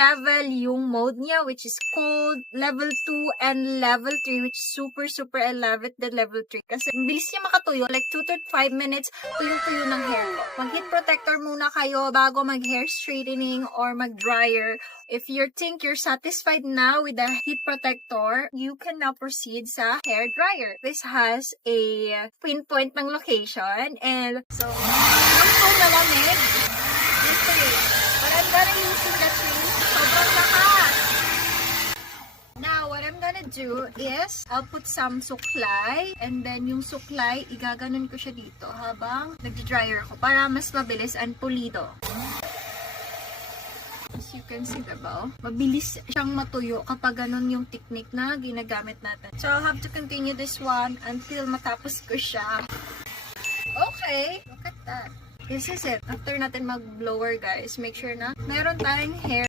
level yung mode niya, which is cold, level 2, and level 3, which is super, I love it, the level 3. Kasi bilis niya makatuyo, like 2 to 5 minutes, tuyong-tuyo ng hair ko. Mag-heat protector muna kayo bago mag-hair straightening or mag-dryer. If you think you're satisfied now with the heat protector, you can now proceed sa hair dryer. This has a pinpoint ng location, and so, yung so malamig, but I'm gonna use the tree. Sobrang lakas. Now, what I'm gonna do is, I'll put some suklay, and then yung suklay, igaganon ko siya dito habang nag-dryer ko para mas mabilis and pulido. As you can see, diba? Mabilis siyang matuyo kapag ganun yung technique na ginagamit natin. So, I'll have to continue this one until matapos ko siya. Okay, look at that. This is it. After natin mag-blower, guys, make sure na meron tayong hair